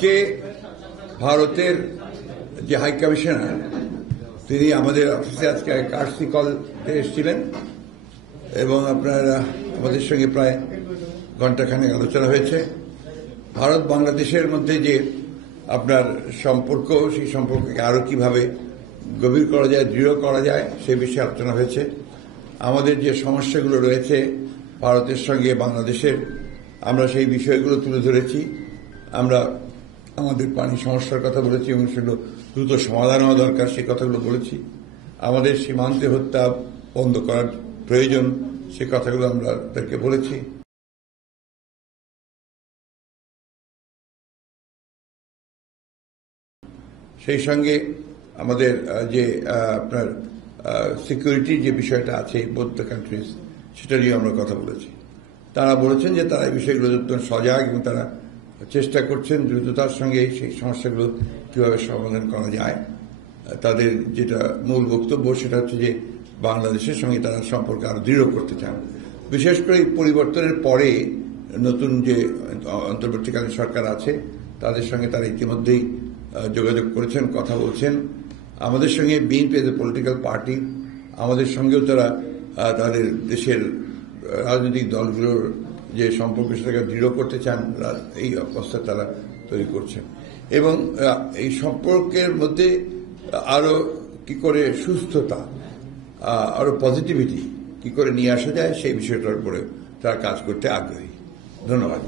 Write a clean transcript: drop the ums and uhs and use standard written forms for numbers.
আজকে ভারতের যে হাই কমিশনার তিনি আমাদের অফিসে আজকে কার্সি কলতে এসেছিলেন এবং আপনারা আমাদের সঙ্গে প্রায় ঘণ্টাখানেক আলোচনা হয়েছে। ভারত বাংলাদেশের মধ্যে যে আপনার সম্পর্ক, সেই সম্পর্ককে আরো কিভাবে গভীর করা যায়, দৃঢ় করা যায়, সেই বিষয়ে আলোচনা হয়েছে। আমাদের যে সমস্যাগুলো রয়েছে ভারতের সঙ্গে বাংলাদেশের, আমরা সেই বিষয়গুলো তুলে ধরেছি। আমরা আমাদের পানি সমস্যার কথা বলেছি এবং সেগুলো দ্রুত সমাধান হওয়া দরকার, সেই কথাগুলো বলেছি। আমাদের সীমান্তে হত্যা বন্ধ করার প্রয়োজন, সে কথাগুলো আমরা তাদেরকে বলেছি। সেই সঙ্গে আমাদের যে আপনার সিকিউরিটির যে বিষয়টা আছে বোথ দ্য কান্ট্রিজ, সেটা নিয়ে আমরা কথা বলেছি। তারা বলেছেন যে তারা এই বিষয়গুলো অত্যন্ত সজাগ এবং তারা চেষ্টা করছেন দ্রুততার সঙ্গে সেই সমস্যাগুলো কিভাবে সমাধান করা যায়। তাদের যেটা মূল বক্তব্য সেটা হচ্ছে যে বাংলাদেশের সঙ্গে তারা সম্পর্ক আরো দৃঢ় করতে চান। বিশেষ করে পরিবর্তনের পরে নতুন যে অন্তর্বর্তীকালীন সরকার আছে তাদের সঙ্গে তারা ইতিমধ্যেই যোগাযোগ করেছেন, কথা বলছেন। আমাদের সঙ্গে BNP as a political party, আমাদের সঙ্গেও তারা তাদের দেশের রাজনৈতিক দলগুলোর যে সম্পর্ক সেটাকে দৃঢ় করতে চান, এই অবস্থা তারা তৈরি করছেন। এবং এই সম্পর্কের মধ্যে আরো কি করে সুস্থতা, আরো পজিটিভিটি কি করে নিয়ে আসা যায় সেই বিষয়টার উপরে তারা কাজ করতে আগ্রহী। ধন্যবাদ।